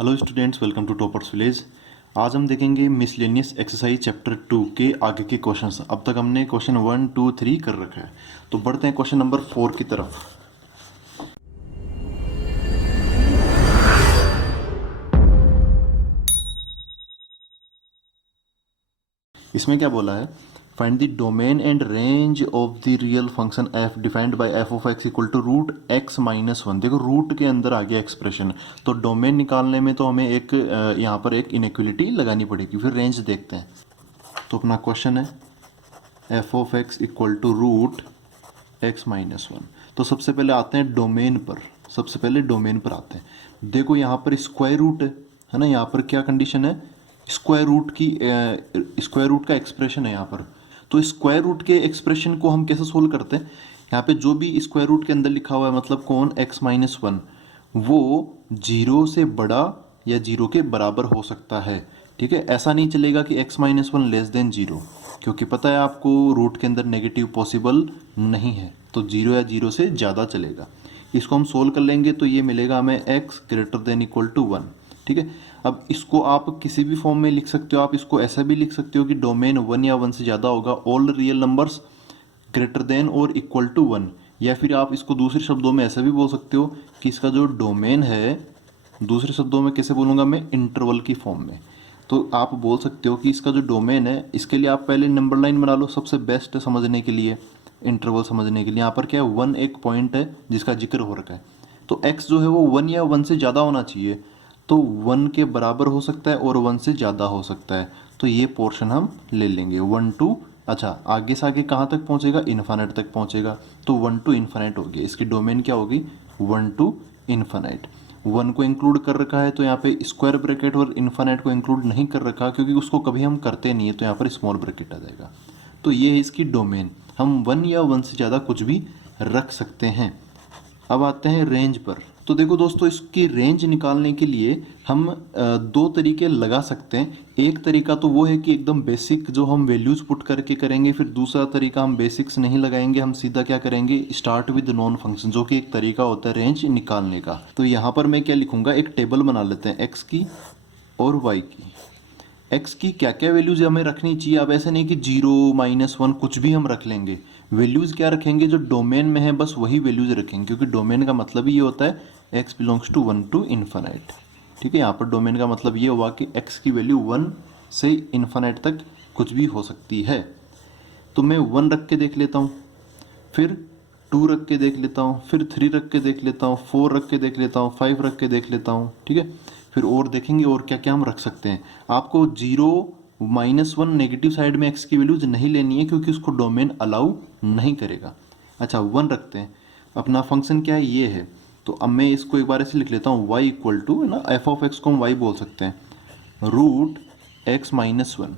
Hello students, welcome to Toppers Village. आज हम देखेंगे मिसलेनियस एक्सरसाइज चैप्टर 2 के आगे के क्वेश्चंस। अब तक हमने क्वेश्चन 1, 2, 3 कर रखा है, तो बढ़ते हैं क्वेश्चन नंबर 4 की तरफ। इसमें क्या बोला है? Find the domain and range of the real function f defined by f of x equal to root x minus one. देखो रूट के अंदर आ गया एक्सप्रेशन, तो डोमेन निकालने में तो हमें एक यहाँ पर एक इनइक्वलिटी लगानी पड़ेगी। फिर रेंज देखते हैं। तो अपना क्वेश्चन है f of x equal to root x minus one. तो सबसे पहले आते हैं डोमेन पर। सबसे पहले डोमेन पर आते हैं। देखो यहाँ पर स्क्वायर रूट है ना। यहाँ पर क्या कंडीशन है? स्क्वायर रूट की स्क्वायर रूट का एक्सप्रेशन है यहाँ पर। तो स्क्वायर रूट के एक्सप्रेशन को हम कैसे सोल्व करते हैं? यहाँ पे जो भी स्क्वायर रूट के अंदर लिखा हुआ है, मतलब कौन एक्स माइनस वन, वो जीरो से बड़ा या जीरो के बराबर हो सकता है। ठीक है, ऐसा नहीं चलेगा कि x minus one less than zero, क्योंकि पता है आपको रूट के अंदर नेगेटिव पॉसिबल नहीं है। तो जीरो या जीरो से ज़्यादा चलेगा। इसको हम सोल्व कर लेंगे तो ये मिलेगा हमें x greater than equal to one. ठीक है, अब इसको आप किसी भी फॉर्म में लिख सकते हो। आप इसको ऐसा भी लिख सकते हो कि डोमेन वन या वन से ज़्यादा होगा, all real numbers greater than और इक्वल टू वन। या फिर आप इसको दूसरे शब्दों में ऐसा भी बोल सकते हो कि इसका जो डोमेन है, दूसरे शब्दों में कैसे बोलूँगा मैं, इंटरवल की फॉर्म में। तो आप बोल सकते हो कि इसका जो डोमेन है, इसके लिए आप पहले नंबर लाइन बना लो, सबसे बेस्ट समझने के लिए, इंटरवल समझने के लिए। यहाँ पर क्या है, वन एक पॉइंट है जिसका जिक्र हो रखा है। तो एक्स जो है वो वन या वन से ज़्यादा होना चाहिए। तो वन के बराबर हो सकता है और वन से ज़्यादा हो सकता है। तो ये पोर्शन हम ले लेंगे वन टू। अच्छा, आगे से आगे कहाँ तक पहुँचेगा? इन्फानेट तक पहुँचेगा। तो वन टू इन्फानेट हो गया। इसकी डोमेन क्या होगी? One two इन्फानेट। वन को इंक्लूड कर रखा है तो यहाँ पे स्क्वायर ब्रैकेट, और इन्फानेट को इंक्लूड नहीं कर रखा क्योंकि उसको कभी हम करते नहीं है, तो यहाँ पर स्मॉल ब्रैकेट आ जाएगा। तो ये है इसकी डोमेन। हम वन या वन से ज़्यादा कुछ भी रख सकते हैं। अब आते हैं रेंज पर। तो देखो दोस्तों, इसकी रेंज निकालने के लिए हम दो तरीके लगा सकते हैं। एक तरीका तो वो है कि एकदम बेसिक जो हम वैल्यूज़ पुट करके करेंगे। फिर दूसरा तरीका हम बेसिक्स नहीं लगाएंगे, हम सीधा क्या करेंगे, स्टार्ट विद नॉन फंक्शन, जो कि एक तरीका होता है रेंज निकालने का। तो यहाँ पर मैं क्या लिखूंगा, एक टेबल बना लेते हैं एक्स की और वाई की। एक्स की क्या क्या वैल्यूज हमें रखनी चाहिए। अब ऐसे नहीं कि जीरो माइनस वन कुछ भी हम रख लेंगे। वैल्यूज क्या रखेंगे, जो डोमेन में है बस वही वैल्यूज रखेंगे, क्योंकि डोमेन का मतलब ही ये होता है x belongs to one to infinite. ठीक है, यहाँ पर डोमेन का मतलब ये हुआ कि एक्स की वैल्यू वन से इन्फानाइट तक कुछ भी हो सकती है। तो मैं वन रख के देख लेता हूँ, फिर टू रख के देख लेता हूँ, फिर थ्री रख के देख लेता हूँ, फोर रख के देख लेता हूँ, फाइव रख के देख लेता हूँ। ठीक है, फिर और देखेंगे और क्या क्या हम रख सकते हैं। आपको zero minus one negative side में एक्स की वैल्यूज नहीं लेनी है, क्योंकि उसको डोमेन अलाउ नहीं करेगा। अच्छा, वन रखते हैं। अपना फंक्शन क्या है, ये है। तो अब मैं इसको एक बार ऐसे लिख लेता हूँ, y इक्वल टू, है ना, एफ ऑफ एक्स को हम y बोल सकते हैं, रूट एक्स माइनस वन।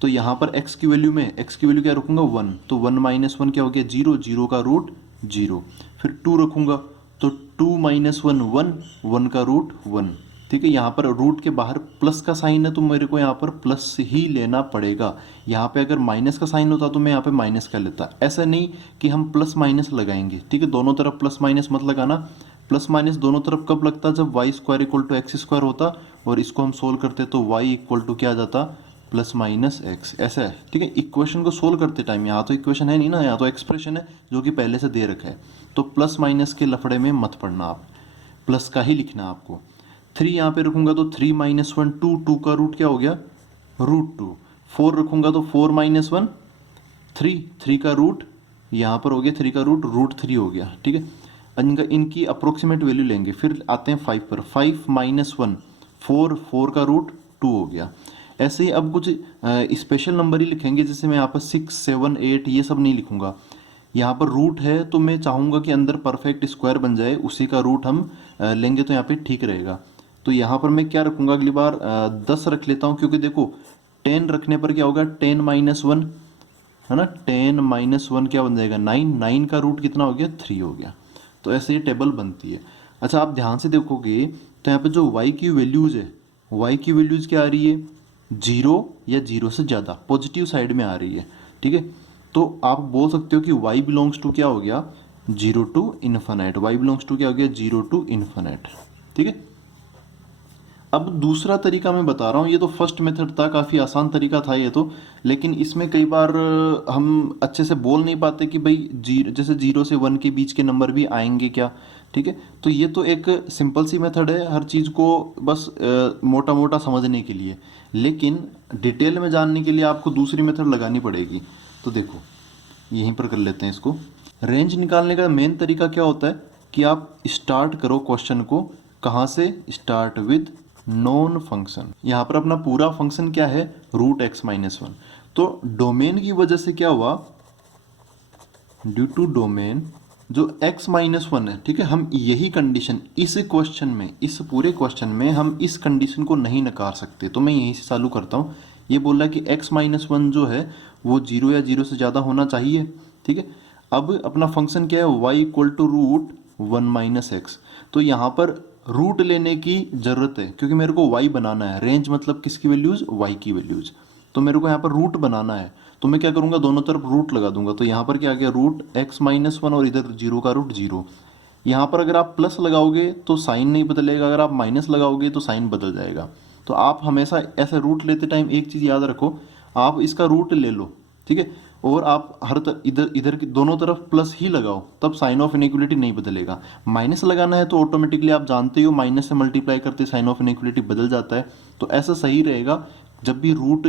तो यहाँ पर x की वैल्यू में x की वैल्यू क्या रखूंगा, वन। तो वन माइनस वन क्या हो गया, जीरो। जीरो का रूट जीरो। फिर टू रखूंगा तो two minus one one, one का रूट वन। ठीक है, यहाँ पर रूट के बाहर प्लस का साइन है तो मेरे को यहाँ पर प्लस ही लेना पड़ेगा। यहाँ पे अगर माइनस का साइन होता तो मैं यहाँ पे माइनस कर लेता। ऐसा नहीं कि हम प्लस माइनस लगाएंगे। ठीक है, दोनों तरफ प्लस माइनस मत लगाना। प्लस माइनस दोनों तरफ कब लगता, जब y square equal to x square होता और इसको हम सोल्व करते तो वाई इक्वल टू क्या आ जाता, प्लस माइनस एक्स। ऐसा है। ठीक है, इक्वेशन को सोल्व करते टाइम, यहाँ तो इक्वेशन है नहीं ना, यहाँ तो एक्सप्रेशन है जो कि पहले से दे रखा है। तो प्लस माइनस के लफड़े में मत पड़ना, आप प्लस का ही लिखना आपको। थ्री यहाँ पे रखूंगा तो three minus one two, two का रूट क्या हो गया, रूट टू। फोर रखूंगा तो four minus one three, three का रूट यहाँ पर हो गया, थ्री का रूट रूट थ्री हो गया। ठीक है, इनकी अप्रोक्सीमेट वैल्यू लेंगे। फिर आते हैं फाइव पर, five minus one four, four का रूट टू हो गया। ऐसे ही अब कुछ स्पेशल नंबर ही लिखेंगे, जैसे मैं यहाँ पर सिक्स सेवन एट ये सब नहीं लिखूंगा। यहाँ पर रूट है तो मैं चाहूँगा कि अंदर परफेक्ट स्क्वायर बन जाए, उसी का रूट हम लेंगे तो यहाँ पे ठीक रहेगा। तो यहाँ पर मैं क्या रखूँगा, अगली बार 10 रख लेता हूँ, क्योंकि देखो 10 रखने पर क्या होगा, 10 माइनस वन, है ना, 10 माइनस वन क्या बन जाएगा, 9। 9 का रूट कितना हो गया, 3 हो गया। तो ऐसे ये टेबल बनती है। अच्छा, आप ध्यान से देखोगे तो यहाँ पे जो y की वैल्यूज़ है, y की वैल्यूज़ क्या आ रही है, जीरो या जीरो से ज़्यादा, पॉजिटिव साइड में आ रही है। ठीक है, तो आप बोल सकते हो कि y बिलोंग्स टू क्या हो गया, zero to infinite. y belongs to क्या हो गया, जीरो टू इन्फानाइट। ठीक है, अब दूसरा तरीका मैं बता रहा हूँ, ये तो फर्स्ट मेथड था, काफ़ी आसान तरीका था ये तो, लेकिन इसमें कई बार हम अच्छे से बोल नहीं पाते कि भाई जीरो, जैसे 0 से 1 के बीच के नंबर भी आएंगे क्या, ठीक है। तो ये तो एक सिंपल सी मेथड है हर चीज़ को बस मोटा मोटा समझने के लिए, लेकिन डिटेल में जानने के लिए आपको दूसरी मेथड लगानी पड़ेगी। तो देखो यहीं पर कर लेते हैं इसको। रेंज निकालने का मेन तरीका क्या होता है कि आप स्टार्ट करो क्वेश्चन को, कहाँ से, स्टार्ट विद नॉन फंक्शन। यहाँ पर अपना पूरा फंक्शन क्या है, √x-1। तो डोमेन की वजह से क्या हुआ, ड्यू टू डोमेन जो x-1 है, ठीक है, हम यही कंडीशन इस क्वेश्चन में, इस पूरे क्वेश्चन में हम इस कंडीशन को नहीं नकार सकते। तो मैं यहीं से चालू करता हूँ। ये बोला कि x-1 जो है वो 0 या 0 से ज़्यादा होना चाहिए, ठीक है। अब अपना फंक्शन क्या है, y = √1 - x। तो यहाँ पर रूट लेने की ज़रूरत है क्योंकि मेरे को y बनाना है। रेंज मतलब किसकी वैल्यूज़, y की वैल्यूज़। तो मेरे को यहाँ पर रूट बनाना है, तो मैं क्या करूँगा, दोनों तरफ रूट लगा दूंगा। तो यहाँ पर क्या आ गया, √x-1 और इधर 0 का रूट 0। यहाँ पर अगर आप प्लस लगाओगे तो साइन नहीं बदलेगा, अगर आप माइनस लगाओगे तो साइन बदल जाएगा। तो आप हमेशा ऐसे रूट लेते टाइम एक चीज़ याद रखो, आप इसका रूट ले लो, ठीक है, और आप इधर इधर की दोनों तरफ प्लस ही लगाओ, तब साइन ऑफ इनइक्वलिटी नहीं बदलेगा। माइनस लगाना है तो ऑटोमेटिकली आप जानते हो माइनस से मल्टीप्लाई करते साइन ऑफ इनइक्वलिटी बदल जाता है। तो ऐसा सही रहेगा, जब भी रूट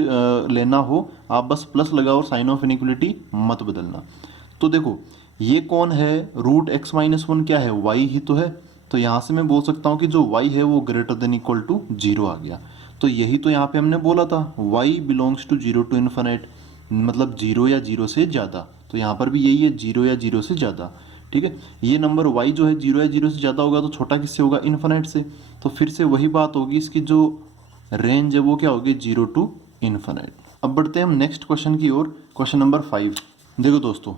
लेना हो आप बस प्लस लगाओ और साइन ऑफ इनइक्वलिटी मत बदलना। तो देखो ये कौन है, √x-1 क्या है, y ही तो है। तो यहाँ से मैं बोल सकता हूँ कि जो y है वो >= 0 आ गया। तो यही तो यहाँ पे हमने बोला था, y belongs to 0 to infinite, मतलब 0 या 0 से ज़्यादा। तो यहाँ पर भी यही है, 0 या 0 से ज़्यादा, ठीक है। ये नंबर y जो है 0 या 0 से ज़्यादा होगा तो छोटा किससे होगा, इन्फिनिट से। तो फिर से वही बात होगी, इसकी जो रेंज है वो क्या होगी, 0 to infinite। अब बढ़ते हैं हम नेक्स्ट क्वेश्चन की ओर, क्वेश्चन नंबर 5। देखो दोस्तों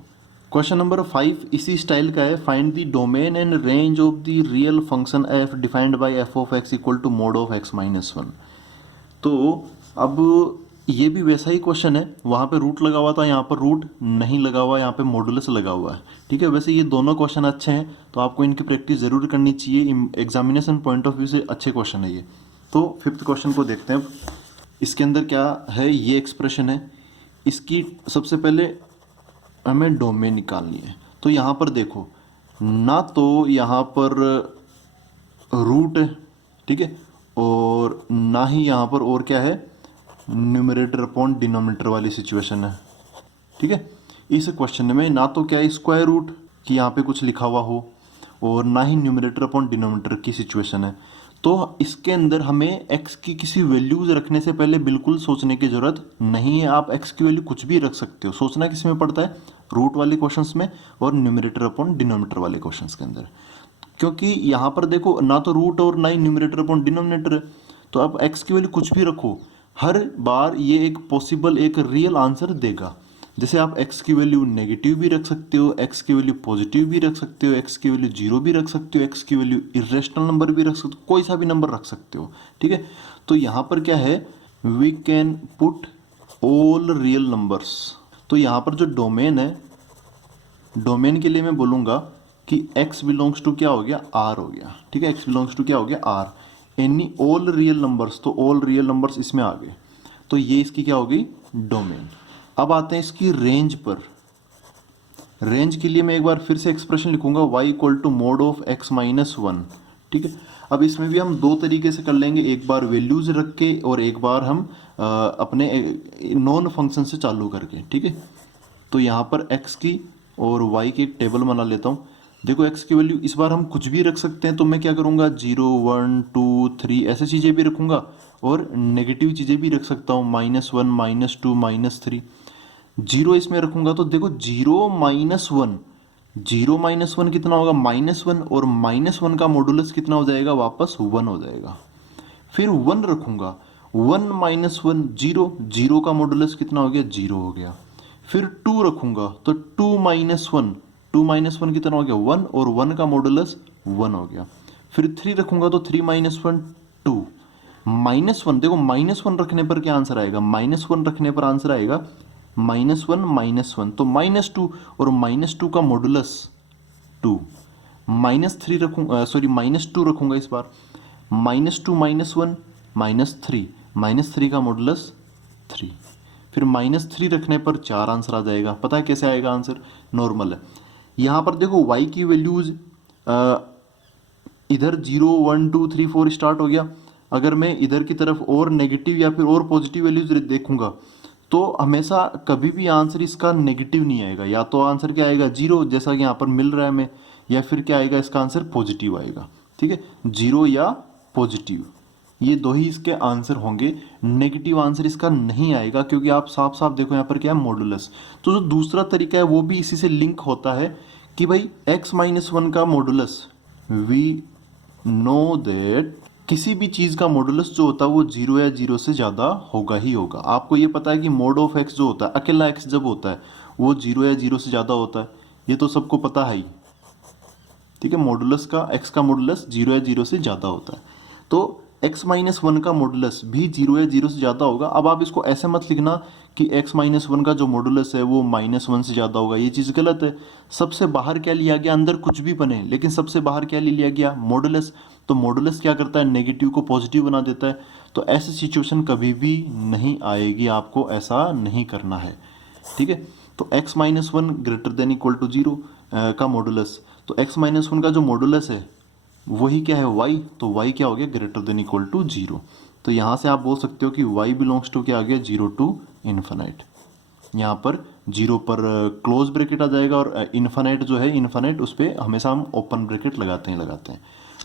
क्वेश्चन नंबर 5 इसी स्टाइल का है। Find the domain and range of the real function f defined by f(x) = mod(x-1)। तो अब ये भी वैसा ही क्वेश्चन है, वहाँ पे रूट लगा हुआ था, यहाँ पर रूट नहीं लगा हुआ, यहाँ पे मॉडुलस लगा हुआ है, ठीक है। वैसे ये दोनों क्वेश्चन अच्छे हैं, तो आपको इनकी प्रैक्टिस ज़रूर करनी चाहिए, एग्जामिनेशन पॉइंट ऑफ व्यू से अच्छे क्वेश्चन है ये। तो 5th क्वेश्चन को देखते हैं। इसके अंदर क्या है, ये एक्सप्रेशन है, इसकी सबसे पहले हमें डोमेन निकालनी है। तो यहाँ पर देखो, ना तो यहाँ पर रूट है, ठीक है, और ना ही यहाँ पर और क्या है, न्यूमरेटर अपॉन डिनोमिनेटर वाली सिचुएशन है, ठीक है। इस क्वेश्चन में ना तो क्या है स्क्वायर रूट कि यहाँ पे कुछ लिखा हुआ हो, और ना ही न्यूमरेटर अपॉन डिनोमिनेटर की सिचुएशन है। तो इसके अंदर हमें x की किसी वैल्यूज़ रखने से पहले बिल्कुल सोचने की ज़रूरत नहीं है। आप x की वैल्यू कुछ भी रख सकते हो, सोचना किस में पड़ता है, रूट वाले क्वेश्चंस में और न्यूमरेटर अपॉन डिनोमिनेटर वाले क्वेश्चंस के अंदर। क्योंकि यहाँ पर देखो ना तो रूट और ना ही न्यूमरेटर अपॉन डिनोमिनेटर है, तो आप x की वैल्यू कुछ भी रखो, हर बार ये एक पॉसिबल एक रियल आंसर देगा। जैसे आप x की वैल्यू नेगेटिव भी रख सकते हो, x की वैल्यू पॉजिटिव भी रख सकते हो, x की वैल्यू 0 भी रख सकते हो, x की वैल्यू इरेशनल नंबर भी रख सकते हो, कोई सा भी नंबर रख सकते हो, ठीक है। तो यहाँ पर क्या है, we can put all real numbers. तो यहाँ पर जो डोमेन है, डोमेन के लिए मैं बोलूँगा कि x बिलोंग्स टू क्या हो गया, r हो गया, ठीक है। x बिलोंग्स टू क्या हो गया, r। Any all real numbers, तो ऑल रियल नंबर्स इसमें आ गए, तो ये इसकी क्या होगी, डोमेन। अब आते हैं इसकी रेंज पर। रेंज के लिए मैं एक बार फिर से एक्सप्रेशन लिखूंगा, y = mod(x-1), ठीक है। अब इसमें भी हम दो तरीके से कर लेंगे, एक बार वैल्यूज रख के और एक बार हम अपने नॉन फंक्शन से चालू करके, ठीक है। तो यहाँ पर x की और y की एक टेबल बना लेता हूँ। देखो x की वैल्यू इस बार हम कुछ भी रख सकते हैं, तो मैं क्या करूँगा, 0 1 2 3 ऐसे चीज़ें भी रखूँगा, और नेगेटिव चीज़ें भी रख सकता हूँ, -1 -2 -3। 0 इसमें रखूँगा तो देखो 0 -1, 0 -1 कितना होगा, -1, और -1 का मॉडुलस कितना हो जाएगा, वापस 1 हो जाएगा। फिर 1 रखूँगा, 1 -1 0, 0 का मॉडुलस कितना हो गया, 0 हो गया। फिर 2 रखूँगा तो 2 -1, 2 -1 कितना हो गया, 1, और 1 का मॉडुलस 1 हो गया। फिर 3 रखूँगा तो 3 -1 2, -1, देखो -1 रखने पर क्या आंसर आएगा, -1 रखने पर आंसर आएगा -1 -1, तो -2, और -2 का मॉडुलस 2। -3 रखूँगा, सॉरी -2 रखूँगा इस बार, -2 -1 -3, -3 का मॉडुलस 3, फिर -3 रखने पर 4 आंसर आ जाएगा। पता है कैसे आएगा आंसर? नॉर्मल है। यहाँ पर देखो y की वैल्यूज इधर 0 1 2 3 4 स्टार्ट हो गया। अगर मैं इधर की तरफ और नेगेटिव या फिर और पॉजिटिव वैल्यूज देखूंगा तो हमेशा कभी भी आंसर इसका नेगेटिव नहीं आएगा। या तो आंसर क्या आएगा 0 जैसा कि यहाँ पर मिल रहा है हमें, या फिर क्या आएगा इसका आंसर पॉजिटिव आएगा। ठीक है, 0 या पॉजिटिव, ये दो ही इसके आंसर होंगे। नेगेटिव आंसर इसका नहीं आएगा क्योंकि आप साफ साफ देखो यहाँ पर क्या है मॉडुलस। तो जो दूसरा तरीका है वो भी इसी से लिंक होता है कि भाई x-1 का मॉडुलस, वी नो दैट किसी भी चीज़ का मॉडुलस जो होता है वो 0 या 0 से ज़्यादा होगा ही होगा। आपको ये पता है कि मोड ऑफ x जो होता है, अकेला x जब होता है वो 0 या 0 से ज़्यादा होता है, ये तो सबको पता है ही। ठीक है, मॉडुलस का x का मॉडुलस 0 या 0 से ज़्यादा होता है, तो x-1 का मॉडुलस भी 0 या 0 से ज़्यादा होगा। अब आप इसको ऐसे मत लिखना कि x-1 का जो मॉडुलस है वो -1 से ज़्यादा होगा, ये चीज़ गलत है। सबसे बाहर क्या लिया गया, अंदर कुछ भी बने लेकिन सबसे बाहर क्या ले लिया गया, मॉडुलस। तो मॉडुलस क्या करता है, नेगेटिव को पॉजिटिव बना देता है। तो ऐसी सिचुएशन कभी भी नहीं आएगी, आपको ऐसा नहीं करना है। ठीक है, तो x-1 greater than equal to 0 का मॉडुलस, तो x-1 का जो मॉडुलस है वही क्या है y, तो y क्या हो गया ग्रेटर देन इक्वल टू 0। तो यहाँ से आप बोल सकते हो कि y बिलोंग्स टू क्या आ गया 0 टू इन्फिनाइट। यहाँ पर 0 पर क्लोज ब्रैकेट आ जाएगा और इन्फिनाइट जो है, इन्फिनाइट उस पर हमेशा हम ओपन ब्रैकेट लगाते हैं।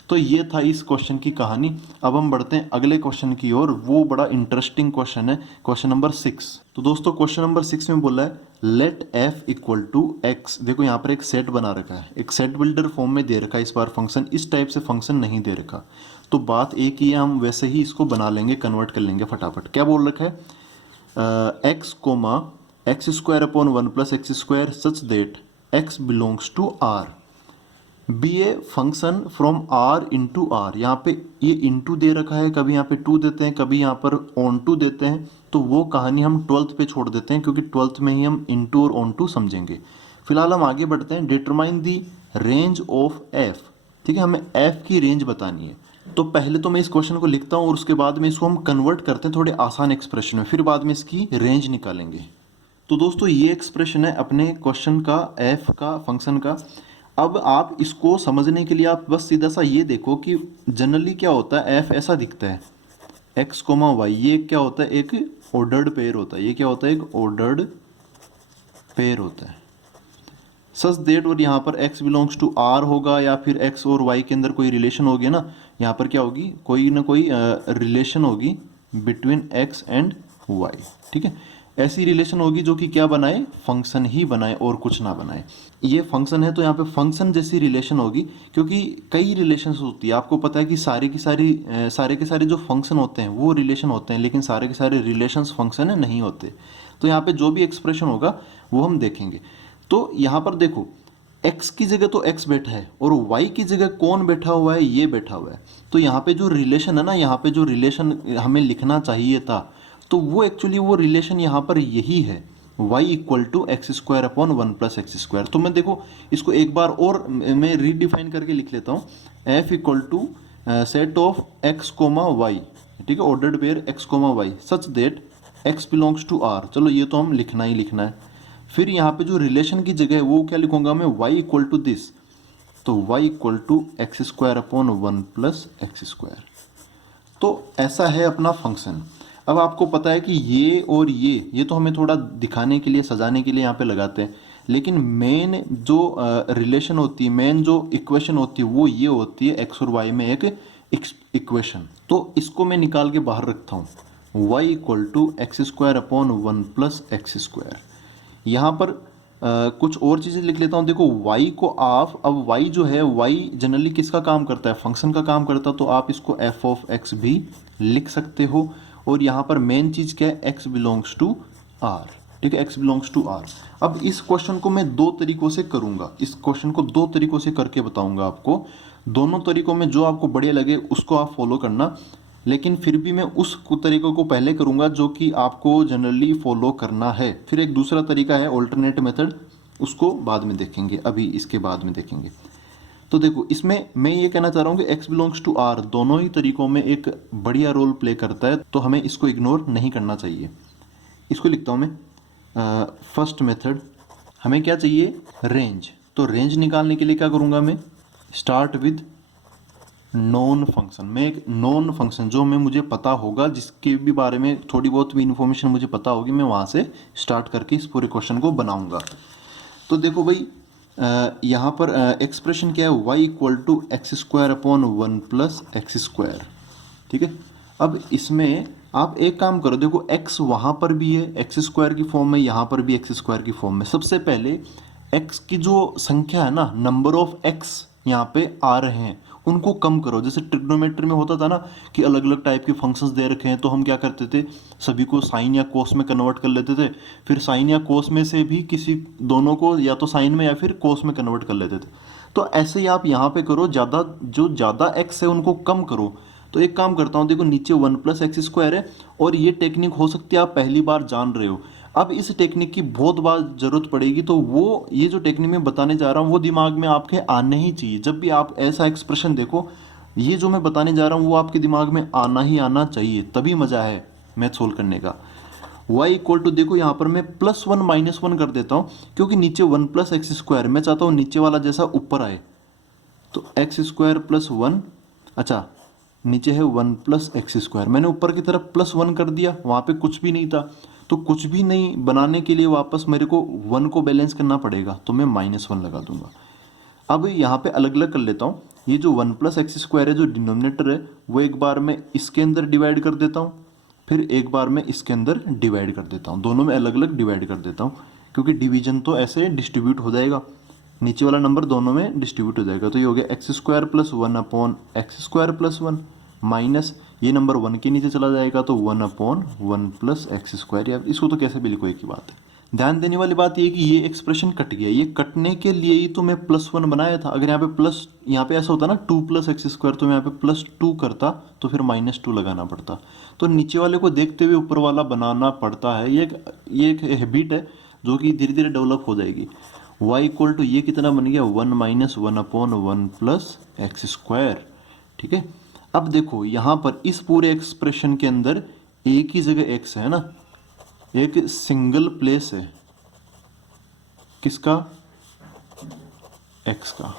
तो ये था इस क्वेश्चन की कहानी। अब हम बढ़ते हैं अगले क्वेश्चन की ओर, वो बड़ा इंटरेस्टिंग क्वेश्चन है, क्वेश्चन नंबर 6। तो दोस्तों क्वेश्चन नंबर 6 में बोला है let f equal to x। देखो यहाँ पर एक सेट बना रखा है, एक सेट बिल्डर फॉर्म में दे रखा है इस बार फंक्शन, इस टाइप से फंक्शन नहीं दे रखा। तो बात एक ही है, हम वैसे ही इसको बना लेंगे, कन्वर्ट कर लेंगे फटाफट। क्या बोल रखा है, x comma x square upon 1 plus x square such that x belongs to r, be a function from r into R. यहाँ पे ये इंटू दे रखा है, कभी यहाँ पे 2 देते हैं, कभी यहाँ पर ऑन टू देते हैं। तो वो कहानी हम 12th पे छोड़ देते हैं क्योंकि 12th में ही हम इंटू और ऑन टू समझेंगे। फिलहाल हम आगे बढ़ते हैं, determine the range of f। ठीक है, हमें f की रेंज बतानी है। तो पहले तो मैं इस क्वेश्चन को लिखता हूँ और उसके बाद में इसको हम कन्वर्ट करते हैं थोड़े आसान एक्सप्रेशन में, फिर बाद में इसकी रेंज निकालेंगे। तो दोस्तों ये एक्सप्रेशन है अपने क्वेश्चन का, f का फंक्शन का। अब आप इसको समझने के लिए आप बस सीधा सा ये देखो कि जनरली क्या होता है, f ऐसा दिखता है x, y, ये क्या होता है, एक ऑर्डर्ड पेयर होता है। ये क्या होता है, एक ऑर्डर्ड पेयर होता है सच देट, और यहाँ पर x बिलोंग्स टू r होगा या फिर x और y के अंदर कोई रिलेशन होगी ना, यहाँ पर क्या होगी, कोई ना कोई रिलेशन होगी बिटवीन x एंड y। ठीक है, ऐसी रिलेशन होगी जो कि क्या बनाए, फंक्शन ही बनाए और कुछ ना बनाए। ये फंक्शन है तो यहाँ पे फंक्शन जैसी रिलेशन होगी, क्योंकि कई रिलेशंस होती है। आपको पता है कि सारे के सारे जो फंक्शन होते हैं वो रिलेशन होते हैं, लेकिन सारे के सारे रिलेशंस फंक्शन है नहीं होते। तो यहाँ पे जो भी एक्सप्रेशन होगा वो हम देखेंगे। तो यहाँ पर देखो x की जगह तो x बैठा है और y की जगह कौन बैठा हुआ है, ये बैठा हुआ है। तो यहाँ पे जो रिलेशन है ना, यहाँ पे जो रिलेशन हमें लिखना चाहिए था, तो वो एक्चुअली वो रिलेशन यहाँ पर यही है, y equal to x square upon 1 plus x square. तो मैं देखो इसको एक बार और मैं रीडिफाइन करके लिख लेता हूँ, f equal to set of x comma y. ठीक है, ordered pair x comma y such that x belongs to r। चलो ये तो हम लिखना ही लिखना है। फिर यहाँ पे जो रिलेशन की जगह है वो क्या लिखूंगा मैं, y इक्वल टू दिस, तो y equal to x square upon 1 plus x square. तो ऐसा है अपना फंक्शन। अब आपको पता है कि ये और ये तो हमें थोड़ा दिखाने के लिए, सजाने के लिए यहाँ पे लगाते हैं, लेकिन मेन जो रिलेशन होती है, मेन जो इक्वेशन होती है वो ये होती है x और y में एक इक्वेशन। तो इसको मैं निकाल के बाहर रखता हूँ, y equal to x square upon 1 plus x square. यहाँ पर कुछ और चीज़ें लिख लेता हूँ। देखो y को आप, अब y जो है, y जनरली किसका काम करता है, फंक्शन का काम करता है। तो आप इसको f ऑफ x भी लिख सकते हो। और यहाँ पर मेन चीज़ क्या है, x बिलोंग्स टू r। ठीक है, x बिलोंग्स टू r। अब इस क्वेश्चन को मैं दो तरीकों से करूँगा, इस क्वेश्चन को दो तरीकों से करके बताऊँगा आपको। दोनों तरीकों में जो आपको बढ़िया लगे उसको आप फॉलो करना, लेकिन फिर भी मैं उस तरीक़ों को पहले करूँगा जो कि आपको जनरली फॉलो करना है। फिर एक दूसरा तरीका है ऑल्टरनेट मेथड, उसको बाद में देखेंगे, अभी इसके बाद में देखेंगे। तो देखो इसमें मैं ये कहना चाह रहा हूँ कि x बिलोंग्स टू r दोनों ही तरीकों में एक बढ़िया रोल प्ले करता है, तो हमें इसको इग्नोर नहीं करना चाहिए। इसको लिखता हूँ मैं फर्स्ट मेथड। हमें क्या चाहिए, रेंज। तो रेंज निकालने के लिए क्या करूँगा मैं, स्टार्ट विद नॉन फंक्शन। मैं एक नॉन फंक्शन जो मैं मुझे पता होगा, जिसके भी बारे में थोड़ी बहुत भी इन्फॉर्मेशन मुझे पता होगी, मैं वहाँ से स्टार्ट करके इस पूरे क्वेश्चन को बनाऊँगा। तो देखो भाई यहाँ पर एक्सप्रेशन क्या है, y equal to x square upon 1 plus x square. ठीक है, अब इसमें आप एक काम करो, देखो x वहाँ पर भी है एक्स स्क्वायर की फॉर्म में, यहाँ पर भी एक्स स्क्वायर की फॉर्म में। सबसे पहले x की जो संख्या है ना, नंबर ऑफ x यहाँ पे आ रहे हैं, उनको कम करो। जैसे ट्रिग्नोमेट्री में होता था ना कि अलग अलग टाइप के फंक्शंस दे रखे हैं, तो हम क्या करते थे, सभी को साइन या कोस में कन्वर्ट कर लेते थे, फिर साइन या कोस में से भी किसी दोनों को या तो साइन में या फिर कोस में कन्वर्ट कर लेते थे। तो ऐसे ही आप यहाँ पे करो, जो ज़्यादा एक्स है उनको कम करो। तो एक काम करता हूँ, देखो नीचे 1 प्लस एक्स स्क्वायर है, और ये टेक्निक हो सकती है आप पहली बार जान रहे हो। अब इस टेक्निक की बहुत बार ज़रूरत पड़ेगी, तो वो ये जो टेक्निक मैं बताने जा रहा हूँ वो दिमाग में आपके आने ही चाहिए। जब भी आप ऐसा एक्सप्रेशन देखो, ये जो मैं बताने जा रहा हूँ वो आपके दिमाग में आना ही आना चाहिए, तभी मज़ा है मैथ सोल्व करने का। y इक्वल टू, देखो यहाँ पर मैं +1 -1 कर देता हूँ, क्योंकि नीचे 1 प्लस एक्स स्क्वायर, मैं चाहता हूँ नीचे वाला जैसा ऊपर आए। तो एक्स स्क्वायर प्लस 1, अच्छा नीचे है 1 प्लस एक्स स्क्वायर, मैंने ऊपर की तरफ +1 कर दिया, वहाँ पे कुछ भी नहीं था। तो कुछ भी नहीं बनाने के लिए वापस मेरे को 1 को बैलेंस करना पड़ेगा, तो मैं -1 लगा दूंगा। अब यहाँ पे अलग अलग कर लेता हूँ। ये जो 1 प्लस एक्स स्क्वायर है, जो डिनोमिनेटर है, वो एक बार मैं इसके अंदर डिवाइड कर देता हूँ, फिर एक बार मैं इसके अंदर डिवाइड कर देता हूँ। दोनों में अलग अलग डिवाइड कर देता हूँ, क्योंकि डिवीजन तो ऐसे डिस्ट्रीब्यूट हो जाएगा, नीचे वाला नंबर दोनों में डिस्ट्रीब्यूट हो जाएगा। तो ये हो गया x square plus 1 upon x square plus 1 minus ये नंबर 1 के नीचे चला जाएगा, तो 1 अपॉन 1 प्लस एक्स स्क्वायर, या इसको तो कैसे भी लिखो, एक ही बात है। ध्यान देने वाली बात ये कि ये एक्सप्रेशन कट गया, ये कटने के लिए ही तो मैं +1 बनाया था। अगर यहाँ पे प्लस, यहाँ पे ऐसा होता ना 2 प्लस एक्स स्क्वायर, तो मैं यहाँ पे +2 करता, तो फिर -2 लगाना पड़ता। तो नीचे वाले को देखते हुए ऊपर वाला बनाना पड़ता है। ये एक हैबिट है जो कि धीरे धीरे डेवलप हो जाएगी। y इक्वल टू ये कितना बन गया, 1 - 1 अपॉन 1 प्लस एक्स स्क्वायर। ठीक है, अब देखो यहाँ पर इस पूरे एक्सप्रेशन के अंदर एक ही जगह x है ना, एक सिंगल प्लेस है, किसका, x का।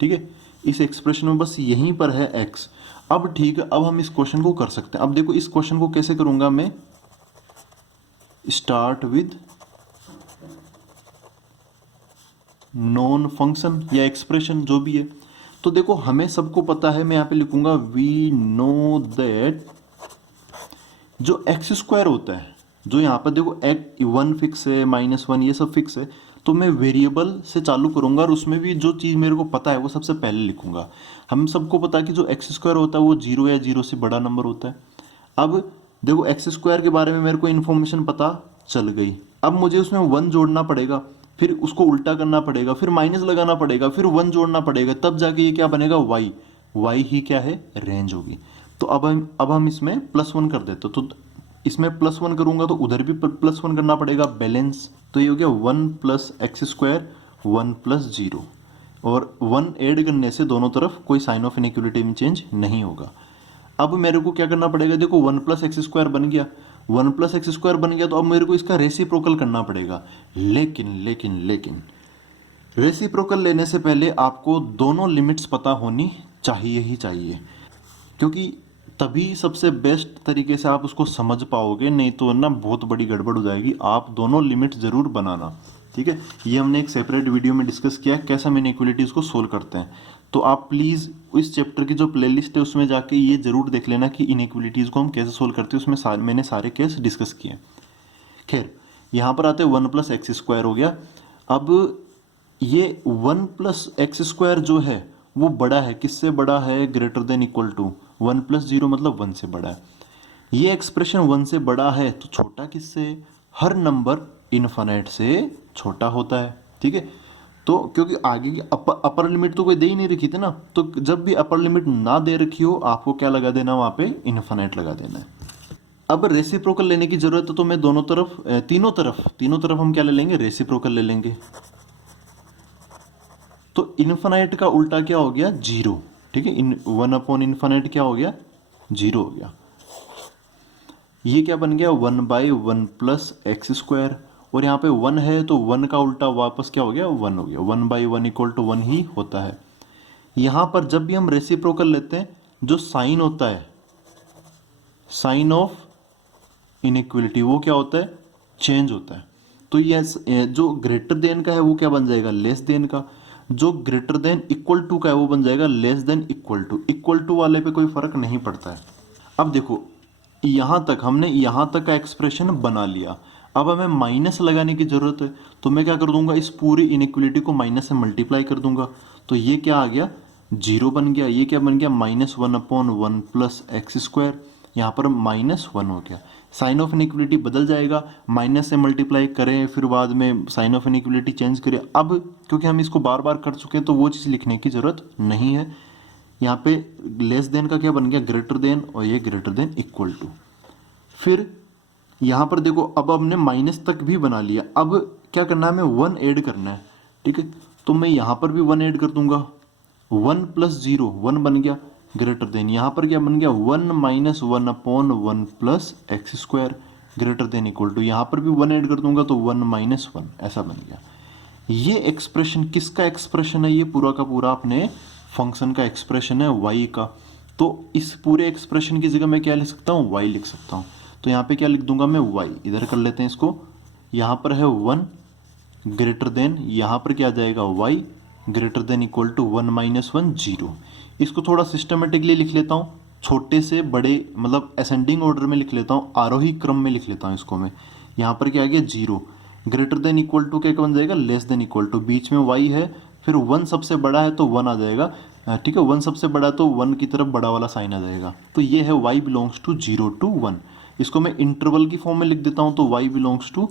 ठीक है, इस एक्सप्रेशन में बस यहीं पर है x। अब ठीक है, अब हम इस क्वेश्चन को कर सकते हैं। अब देखो इस क्वेश्चन को कैसे करूंगा मैं, स्टार्ट विद नॉन फंक्शन या एक्सप्रेशन जो भी है। तो देखो हमें सबको पता है, मैं यहाँ पे लिखूंगा वी नो दैट जो एक्स स्क्वायर होता है, जो यहाँ पर देखो 1 फिक्स है, -1 ये सब फिक्स है, तो मैं वेरिएबल से चालू करूंगा, और उसमें भी जो चीज़ मेरे को पता है वो सबसे पहले लिखूंगा। हम सबको पता है कि जो एक्स स्क्वायर होता है वो 0 या 0 से बड़ा नंबर होता है। अब देखो एक्स स्क्वायर के बारे में मेरे को इन्फॉर्मेशन पता चल गई, अब मुझे उसमें 1 जोड़ना पड़ेगा, फिर उसको उल्टा करना पड़ेगा, फिर माइनस लगाना पड़ेगा, फिर 1 जोड़ना पड़ेगा, तब जाके ये क्या बनेगा, y ही क्या है, रेंज होगी। तो अब हम इसमें +1 कर देते, तो इसमें +1 करूंगा तो उधर भी +1 करना पड़ेगा, बैलेंस। तो ये हो गया 1 प्लस एक्स स्क्वायर 1 प्लस 0, और 1 ऐड करने से दोनों तरफ कोई साइन ऑफ इनइक्वलिटी में चेंज नहीं होगा। अब मेरे को क्या करना पड़ेगा, देखो 1 प्लस एक्स स्क्वायर बन गया, 1 प्लस एक्स स्क्वायर बन गया, तो अब मेरे को इसका रेसिप्रोकल करना पड़ेगा। लेकिन रेसिप्रोकल लेने से पहले आपको दोनों लिमिट्स पता होनी चाहिए ही चाहिए, क्योंकि तभी सबसे बेस्ट तरीके से आप उसको समझ पाओगे, नहीं तो ना बहुत बड़ी गड़बड़ हो जाएगी। आप दोनों लिमिट ज़रूर बनाना, ठीक है। ये हमने एक सेपरेट वीडियो में डिस्कस किया कैसे हम इनइक्वलिटीज़ को सोल्व करते हैं, तो आप प्लीज़ इस चैप्टर की जो प्लेलिस्ट है उसमें जाके ये ज़रूर देख लेना कि इनइक्वलिटीज़ को हम कैसे सोल्व करते हैं, उसमें मैंने सारे केस डिस्कस किए। खैर यहाँ पर आते हैं 1 प्लस एक्स स्क्वायर हो गया। अब ये 1 प्लस एक्स स्क्वायर जो है वो बड़ा है, किससे बड़ा है, greater than equal to 1 plus 0 मतलब 1 से बड़ा है। ये एक्सप्रेशन 1 से बड़ा है तो छोटा किससे, हर नंबर इनफाइनाइट से छोटा होता है, ठीक है। तो क्योंकि आगे की अपर लिमिट तो कोई दे ही नहीं रखी थी ना, तो जब भी अपर लिमिट ना दे रखी हो आपको क्या लगा देना, वहाँ पे इनफाइनाइट लगा देना है। अब रेसिप्रोकल लेने की जरूरत है, तो मैं दोनों तरफ तीनों तरफ हम क्या ले लेंगे, रेसिप्रोकल ले लेंगे। तो इन्फिनाइट का उल्टा क्या हो गया, जीरो। ठीक है, इन 1/∞ क्या हो गया, जीरो हो गया। ये क्या बन गया, 1/1 प्लस एक्स स्क्वायर, और यहाँ पे 1 है तो 1 का उल्टा वापस क्या हो गया, 1 हो गया। 1/1 इक्वल टू 1 ही होता है। यहाँ पर जब भी हम रेसिप्रोकल लेते हैं, जो साइन होता है, साइन ऑफ इनइक्वलिटी, वो क्या होता है, चेंज होता है। तो ये जो ग्रेटर देन का है वो क्या बन जाएगा, लेस देन का। जो ग्रेटर देन इक्वल टू का है वो बन जाएगा less than equal to. Equal to वाले पे कोई फर्क नहीं पड़ता है। अब देखो, यहाँ तक हमने यहाँ तक का एक्सप्रेशन बना लिया। अब हमें माइनस लगाने की जरूरत है, तो मैं क्या कर दूंगा, इस पूरी इनइक्वलिटी को माइनस से मल्टीप्लाई कर दूंगा। तो ये क्या आ गया, जीरो बन गया। ये क्या बन गया, -1/1 प्लस एक्स स्क्वायर, यहाँ पर -1 हो गया। साइन ऑफ इनइक्वलिटी बदल जाएगा, माइनस से मल्टीप्लाई करें फिर बाद में साइन ऑफ इनइक्वलिटी चेंज करें। अब क्योंकि हम इसको बार बार कर चुके हैं तो वो चीज़ लिखने की ज़रूरत नहीं है। यहाँ पे लेस देन का क्या बन गया, ग्रेटर देन, और ये ग्रेटर देन इक्वल टू। फिर यहाँ पर देखो, अब हमने माइनस तक भी बना लिया। अब क्या करना है, हमें 1 ऐड करना है। ठीक है, तो मैं यहाँ पर भी 1 ऐड कर दूंगा। 1 + 0 1 बन गया, ग्रेटर देन यहाँ पर क्या बन गया, 1 - 1/1 plus x square, greater than equal to, यहाँ पर भी 1 ऐड कर दूंगा तो 1 - 1 ऐसा बन गया। ये एक्सप्रेशन किसका एक्सप्रेशन है, ये पूरा का पूरा अपने फंक्शन का एक्सप्रेशन है, y का। तो इस पूरे एक्सप्रेशन की जगह मैं क्या लिख सकता हूँ, y लिख सकता हूँ। तो यहाँ पे क्या लिख दूंगा मैं, y इधर कर लेते हैं इसको। यहाँ पर है 1 ग्रेटर देन, यहाँ पर क्या आ जाएगा, y greater than equal to 1 - 1 0। इसको थोड़ा सिस्टमेटिकली लिख लेता हूँ, छोटे से बड़े मतलब असेंडिंग ऑर्डर में लिख लेता हूँ, आरोही क्रम में लिख लेता हूँ इसको मैं। यहाँ पर क्या आ गया, 0 ग्रेटर देन इक्वल टू क्या बन जाएगा, लेस देन इक्वल टू, बीच में y है, फिर 1 सबसे बड़ा है तो 1 आ जाएगा। ठीक है, 1 सबसे बड़ा तो 1 की तरफ बड़ा वाला साइन आ जाएगा। तो ये है y बिलोंग्स टू 0 to 1। इसको मैं इंटरवल की फॉर्म में लिख देता हूँ, तो y बिलोंग्स टू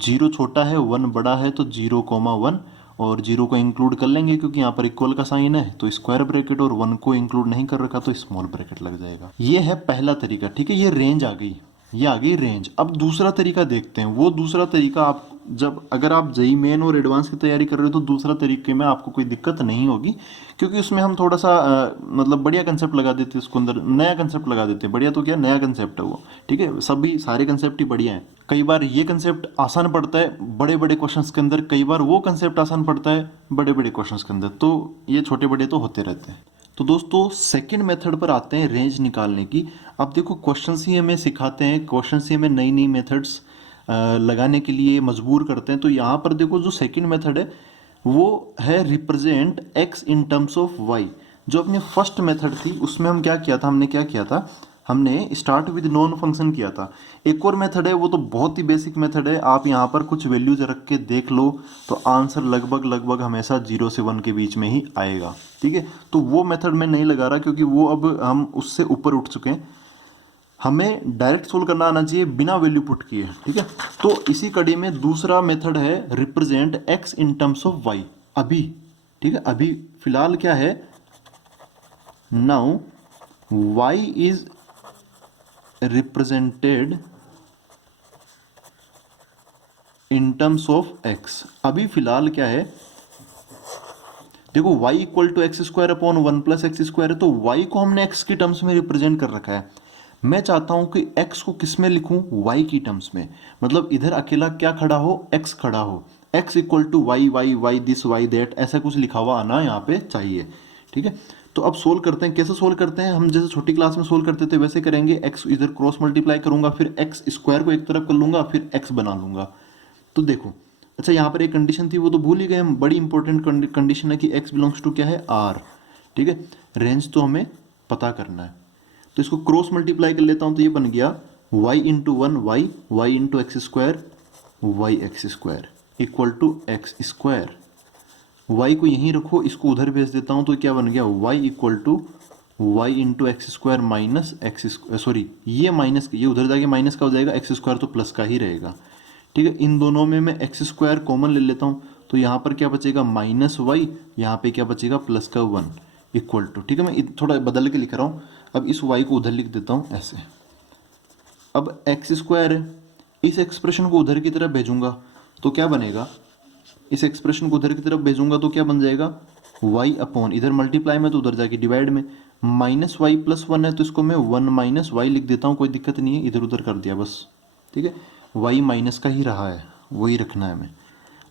0 छोटा है 1 बड़ा है, तो 0,1, और 0 को इंक्लूड कर लेंगे क्योंकि यहाँ पर इक्वल का साइन है तो स्क्वायर ब्रैकेट, और 1 को इंक्लूड नहीं कर रखा तो स्मॉल ब्रैकेट लग जाएगा। ये है पहला तरीका। ठीक है, ये रेंज आ गई, ये आ गई रेंज। अब दूसरा तरीका देखते हैं। वो दूसरा तरीका आप जब अगर आप जेईई मेन और एडवांस की तैयारी कर रहे हो तो दूसरा तरीके में आपको कोई दिक्कत नहीं होगी, क्योंकि उसमें हम थोड़ा सा मतलब बढ़िया कंसेप्ट लगा देते हैं, उसको अंदर नया कंसेप्ट लगा देते हैं। बढ़िया तो क्या, नया कंसेप्ट है वो। ठीक है, सभी सारे कंसेप्ट ही बढ़िया हैं। कई बार ये कंसेप्ट आसान पड़ता है बड़े बड़े क्वेश्चंस के अंदर, कई बार वो कंसेप्ट आसान पड़ता है बड़े बड़े क्वेश्चंस के अंदर, तो ये छोटे बड़े तो होते रहते हैं। तो दोस्तों सेकंड मेथड पर आते हैं, रेंज निकालने की। अब देखो, क्वेश्चंस ही हमें सिखाते हैं, क्वेश्चंस ही हमें नई नई मेथड्स लगाने के लिए मजबूर करते हैं। तो यहाँ पर देखो, जो सेकंड मेथड है वो है represent x in terms of y। जो अपनी फर्स्ट मेथड थी उसमें हम क्या किया था, हमने स्टार्ट विद नॉन फंक्शन किया था। एक और मेथड है, वो तो बहुत ही बेसिक मेथड है। आप यहाँ पर कुछ वैल्यूज रख के देख लो तो आंसर लगभग हमेशा 0 से 1 के बीच में ही आएगा। ठीक है, तो वो मेथड मैं नहीं लगा रहा क्योंकि वो अब हम उससे ऊपर उठ चुके हैं। हमें डायरेक्ट सोल्व करना आना चाहिए बिना वैल्यू पुट किए। ठीक है, तो इसी कड़ी में दूसरा मेथड है represent x in terms of y। अभी ठीक है, अभी फिलहाल क्या है, now y is represented in terms of x। अभी फिलहाल क्या है, देखो y equal to x square upon 1 plus x square है, तो y को हमने x की टर्म्स में रिप्रेजेंट कर रखा है। मैं चाहता हूं कि x को किस में लिखूं, y की टर्म्स में। मतलब इधर अकेला क्या खड़ा हो, x खड़ा हो, x equal to y y y this y that, ऐसा कुछ लिखा हुआ आना यहाँ पे चाहिए। ठीक है, तो अब सोल्व करते हैं। कैसे सोल्व करते हैं, हम जैसे छोटी क्लास में सोल्व करते थे वैसे करेंगे। x इधर क्रॉस मल्टीप्लाई करूंगा, फिर x स्क्वायर को एक तरफ कर लूंगा, फिर x बना लूंगा। तो देखो, अच्छा यहाँ पर एक कंडीशन थी वो तो भूल ही गए हम, बड़ी इंपॉर्टेंट कंडीशन है कि x बिलोंग्स टू क्या है, r। ठीक है, रेंज तो हमें पता करना है, तो इसको क्रॉस मल्टीप्लाई कर लेता हूं, तो ये बन गया y into 1 y, y into x square, y x square equal to x square. Y को यहीं रखो, इसको उधर भेज देता हूं, तो क्या बन गया, y equal to y into x square minus x, sorry ये माइनस, ये उधर जाके माइनस का हो जाएगा, एक्स स्क्वायर तो प्लस का ही रहेगा। ठीक है, इन दोनों में मैं एक्स स्क्वायर कॉमन ले लेता हूँ, तो यहाँ पर क्या बचेगा, माइनस वाई, यहाँ पे क्या बचेगा, प्लस का 1 इक्वल टू। ठीक है, मैं थोड़ा बदल के लिख रहा हूँ। अब इस y को उधर लिख देता हूँ ऐसे। अब एक्स स्क्वायर है, इस एक्सप्रेशन को उधर की तरफ भेजूंगा तो क्या बनेगा, इस एक्सप्रेशन को उधर की तरफ भेजूंगा तो क्या बन जाएगा, y अपॉन, इधर मल्टीप्लाई में तो उधर जाके डिवाइड में, माइनस वाई प्लस वन है तो इसको मैं 1 माइनस वाई लिख देता हूँ, कोई दिक्कत नहीं है, इधर उधर कर दिया बस, ठीक है। y माइनस का ही रहा है, वही रखना है हमें।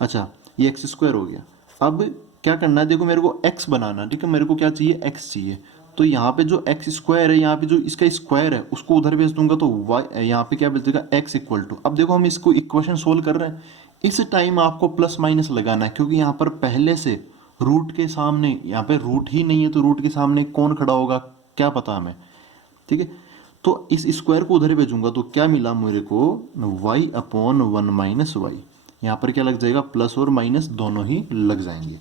अच्छा, ये एक्स स्क्वायर हो गया। अब क्या करना है, देखो मेरे को x बनाना, ठीक है, मेरे को क्या चाहिए, x चाहिए। तो यहाँ पे जो एक्स स्क्वायर है, यहाँ पे जो इसका स्क्वायर है उसको उधर भेज दूंगा तो y यहाँ पे क्या बचेगा, x इक्वल टू, अब देखो हम इसको इक्वेशन सोल्व कर रहे हैं, इस टाइम आपको प्लस माइनस लगाना है, क्योंकि यहाँ पर पहले से रूट के सामने, यहाँ पे रूट ही नहीं है तो रूट के सामने कौन खड़ा होगा क्या पता हमें, ठीक है। तो इस स्क्वायर को उधर भेजूंगा तो क्या मिला मेरे को, y अपॉन 1 माइनस वाई, यहाँ पर क्या लग जाएगा, प्लस और माइनस दोनों ही लग जाएंगे।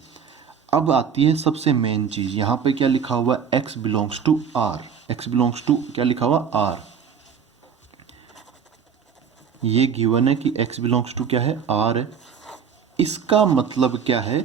अब आती है सबसे मेन चीज, यहाँ पे क्या लिखा हुआ है, x belongs to r, x belongs to क्या लिखा हुआ r, ये गिवन है कि x बिलोंग्स टू क्या है, r है। इसका मतलब क्या है,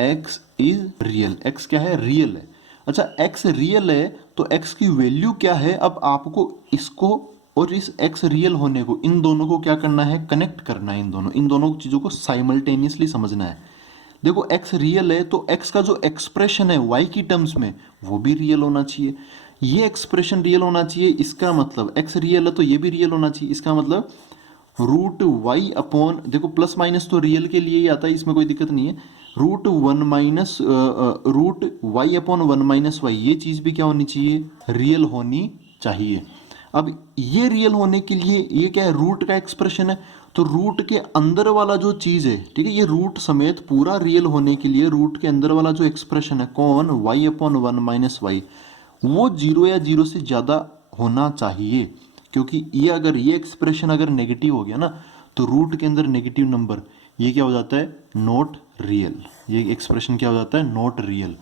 x इज रियल, x क्या है, रियल है। अच्छा, x रियल है तो x की वैल्यू क्या है, अब आपको इसको और इस x रियल होने को, इन दोनों को क्या करना है, कनेक्ट करना है, इन दोनों चीज़ों को साइमल्टेनियसली समझना है। देखो x रियल है तो x का जो एक्सप्रेशन है y की टर्म्स में वो भी रियल होना चाहिए, ये एक्सप्रेशन रियल होना चाहिए, इसका मतलब x रियल है तो ये भी रियल होना चाहिए, इसका मतलब रूट वाई अपॉन, देखो प्लस माइनस तो रियल के लिए ही आता है, इसमें कोई दिक्कत नहीं है, root 1 minus root y upon 1 minus y, ये चीज़ भी क्या होनी चाहिए, रियल होनी चाहिए। अब ये रियल होने के लिए ये क्या है, रूट का एक्सप्रेशन है, तो रूट के अंदर वाला जो चीज़ है, ठीक है, ये रूट समेत पूरा रियल होने के लिए रूट के अंदर वाला जो एक्सप्रेशन है कौन, वाई अपॉन 1 माइनस वाई, वो जीरो या जीरो से ज़्यादा होना चाहिए, क्योंकि ये अगर ये एक्सप्रेशन अगर नेगेटिव हो गया ना तो रूट के अंदर नेगेटिव नंबर ये क्या हो जाता है, नॉट रियल, ये एक्सप्रेशन क्या हो जाता है, नॉट रियल।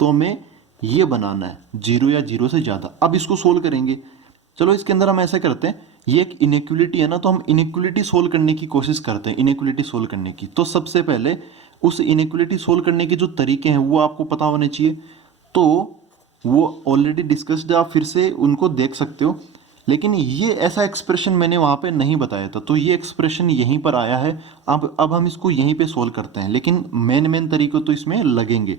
तो हमें ये बनाना है जीरो या जीरो से ज़्यादा। अब इसको सोल्व करेंगे, चलो इसके अंदर हम ऐसा करते हैं, ये एक इनइक्वलिटी है ना, तो हम इनइक्वलिटी सोल्व करने की कोशिश करते हैं, इनइक्वलिटी सोल्व करने की। तो सबसे पहले उस इनइक्वलिटी सोल्व करने के जो तरीके हैं वो आपको पता होने चाहिए, तो वो ऑलरेडी डिस्कस्ड, आप फिर से उनको देख सकते हो, लेकिन ये ऐसा एक्सप्रेशन मैंने वहाँ पे नहीं बताया था, तो ये एक्सप्रेशन यहीं पर आया है। अब हम इसको यहीं पे सोल्व करते हैं, लेकिन मेन तरीके तो इसमें लगेंगे।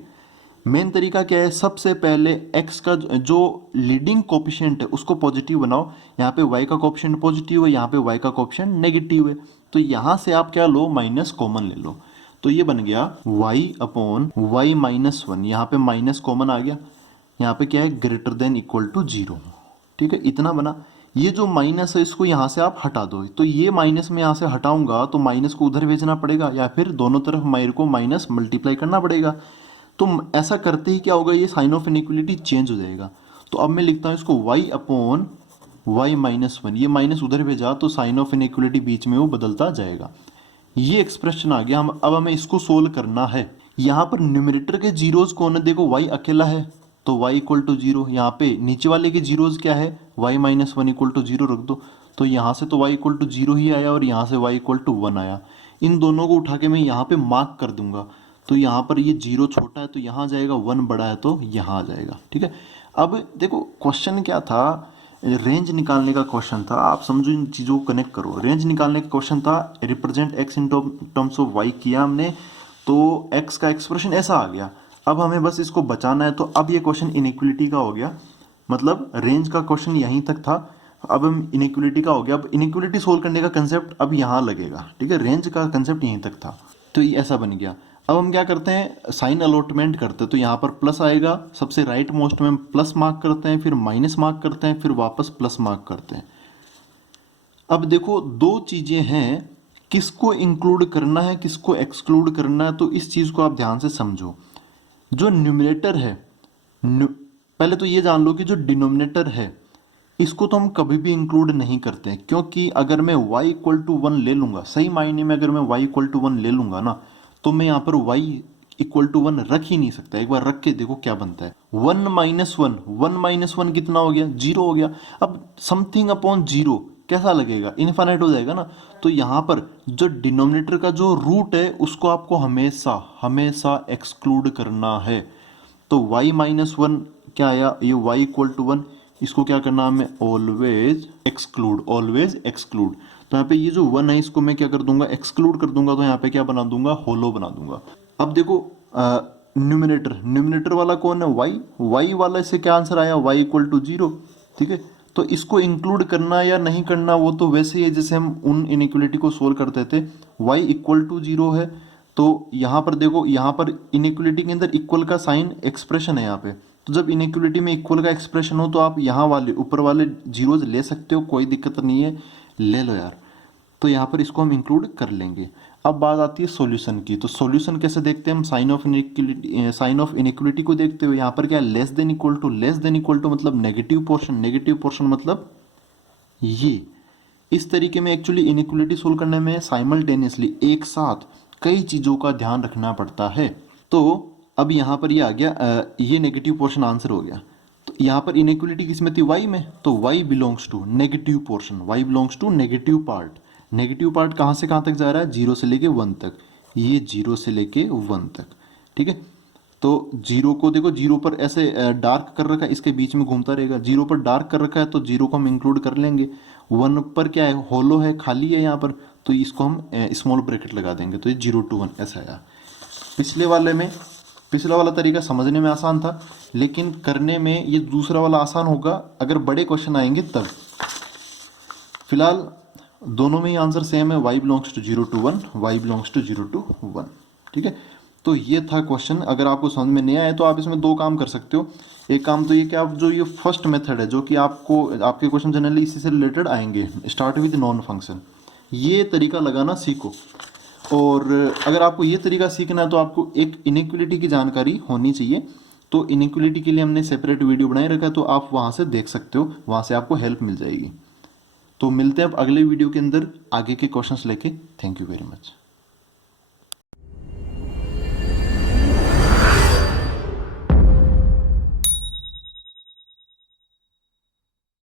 मेन तरीका क्या है, सबसे पहले x का जो लीडिंग कोफिशिएंट है उसको पॉजिटिव बनाओ, यहाँ पे y का कोफिशिएंट पॉजिटिव है, यहाँ पे y का कोफिशिएंट नेगेटिव है, तो यहाँ से आप क्या लो, माइनस कॉमन ले लो, तो ये बन गया y upon y minus one, यहाँ पे माइनस कॉमन आ गया, यहाँ पे क्या है, greater than equal to zero, ठीक है, इतना बना। ये जो माइनस है इसको यहाँ से आप हटा दो, तो ये माइनस में यहाँ से हटाऊंगा तो माइनस को उधर भेजना पड़ेगा, या फिर दोनों तरफ मेरे को माइनस मल्टीप्लाई करना पड़ेगा, तो ऐसा करते ही क्या होगा, ये साइन ऑफ इनइक्वलिटी चेंज हो जाएगा। तो अब मैं लिखता हूँ इसको y upon y minus one, ये माइनस उधर भेजा तो साइन ऑफ इनइक्वलिटी बीच में वो बदलता जाएगा। ये एक्सप्रेशन आ गया, हम अब हमें इसको सोल्व करना है। यहाँ पर न्यूमरेटर के जीरोज कौन है, देखो y अकेला है तो y इक्वल टू जीरो, यहाँ पे नीचे वाले के जीरोज क्या है, y minus one equal to zero रख दो, तो यहाँ से तो y इक्वल टू जीरो ही आया और यहाँ से y इक्वल टू वन आया। इन दोनों को उठा के मैं यहाँ पे मार्क कर दूंगा, तो यहाँ पर ये जीरो छोटा है तो यहाँ जाएगा, वन बड़ा है तो यहाँ आ जाएगा, ठीक है। अब देखो क्वेश्चन क्या था, रेंज निकालने का क्वेश्चन था, आप समझो इन चीज़ों को कनेक्ट करो। रेंज निकालने का क्वेश्चन था, represent x in terms of y किया हमने, तो एक्स का एक्सप्रेशन ऐसा आ गया। अब हमें बस इसको बचाना है, तो अब ये क्वेश्चन इनइक्वलिटी का हो गया, मतलब रेंज का क्वेश्चन यहीं तक था, अब हम इनइक्वलिटी का हो गया। अब इनइक्वलिटी सोल्व करने का कंसेप्ट अब यहाँ लगेगा, ठीक है, रेंज का कंसेप्ट यहीं तक था, तो ये ऐसा बन गया। अब हम क्या करते हैं, साइन अलॉटमेंट करते हैं, तो यहाँ पर प्लस आएगा, सबसे राइट मोस्ट में हम प्लस मार्क करते हैं, फिर माइनस मार्क करते हैं, फिर वापस प्लस मार्क करते हैं। अब देखो दो चीज़ें हैं, किसको इंक्लूड करना है किसको एक्सक्लूड करना है, तो इस चीज़ को आप ध्यान से समझो। जो न्यूमरेटर है, पहले तो ये जान लो कि जो डिनोमिनेटर है इसको तो हम कभी भी इंक्लूड नहीं करते हैं, क्योंकि अगर मैं y इक्वल टू वन ले लूँगा, सही मायने में अगर मैं y इक्वल टू वन ले लूँगा ना, तो मैं यहाँ पर y इक्वल टू वन रख ही नहीं सकता। एक बार रख के देखो क्या बनता है, वन माइनस वन कितना हो गया, जीरो हो गया। अब समथिंग अपॉन जीरो कैसा लगेगा, इनफाइनाइट हो जाएगा ना। तो यहाँ पर जो डिनोमिनेटर का जो रूट है उसको आपको हमेशा हमेशा एक्सक्लूड करना है। तो y माइनस वन क्या आया, ये y इक्वल टू वन, इसको क्या करना हमें, ऑलवेज एक्सक्लूड, ऑलवेज एक्सक्लूड। तो यहाँ पे ये जो 1 है इसको मैं क्या कर दूंगा, एक्सक्लूड कर दूंगा, तो यहाँ पे क्या बना दूंगा, होलो बना दूंगा। अब देखो न्यूमिनेटर वाला कौन है, y वाला से क्या आंसर आया, y इक्वल टू 0। ठीक है, तो इसको इंक्लूड करना या नहीं करना वो तो वैसे ही है जैसे हम उन इनइक्वलिटी को सोल्व करते थे। y इक्वल टू 0 है, तो यहाँ पर देखो, यहाँ पर इनइक्वलिटी के अंदर इक्वल का साइन एक्सप्रेशन है यहाँ पे, तो जब इनइक्वलिटी में इक्वल का एक्सप्रेशन हो तो आप यहाँ वाले ऊपर वाले जीरोज ले सकते हो, कोई दिक्कत नहीं है, ले लो यार। तो यहाँ पर इसको हम इंक्लूड कर लेंगे। अब बात आती है सॉल्यूशन की, तो सॉल्यूशन कैसे देखते हैं हम, साइन ऑफ इनइक्वलिटी को देखते हुए। यहाँ पर क्या है, लेस देन इक्वल टू मतलब नेगेटिव पोर्शन मतलब ये। इस तरीके में एक्चुअली इनइक्वलिटी सोल्व करने में साइमल्टेनियसली एक साथ कई चीज़ों का ध्यान रखना पड़ता है। तो अब यहाँ पर ये आ गया, ये नेगेटिव पोर्शन आंसर हो गया। तो यहाँ पर इनइक्वलिटी किस में थी, y में, तो y belongs to negative portion, y belongs to negative part. Negative part कहाँ से कहाँ तक जा रहा है, 0 से लेके 1 तक, ये 0 से लेके 1 तक। ठीक है, तो 0 को देखो, 0 पर ऐसे डार्क कर रखा है, इसके बीच में घूमता रहेगा। 0 पर डार्क कर रखा है तो 0 को हम इंक्लूड कर लेंगे। 1 पर क्या है, होलो है, खाली है यहाँ पर, तो इसको हम स्मॉल ब्रैकेट लगा देंगे, तो ये 0 to 1 ऐसा आया। पिछला वाला तरीका समझने में आसान था, लेकिन करने में ये दूसरा वाला आसान होगा अगर बड़े क्वेश्चन आएंगे तब। फिलहाल दोनों में ही आंसर सेम है, y belongs to 0 to 1, y belongs to 0 to 1। ठीक है, तो ये था क्वेश्चन। अगर आपको समझ में नहीं आया तो आप इसमें दो काम कर सकते हो। एक काम तो ये कि आप जो ये फर्स्ट मेथड है, जो कि आपको आपके क्वेश्चन जनरली इसी से रिलेटेड आएंगे, स्टार्ट विद नॉन फंक्शन, ये तरीका लगाना सीखो। और अगर आपको ये तरीका सीखना है तो आपको एक इनइक्वलिटी की जानकारी होनी चाहिए। तो इनइक्वलिटी के लिए हमने सेपरेट वीडियो बनाए रखा है, तो आप वहाँ से देख सकते हो, वहाँ से आपको हेल्प मिल जाएगी। तो मिलते हैं अब अगले वीडियो के अंदर आगे के क्वेश्चंस लेके। Thank you very much.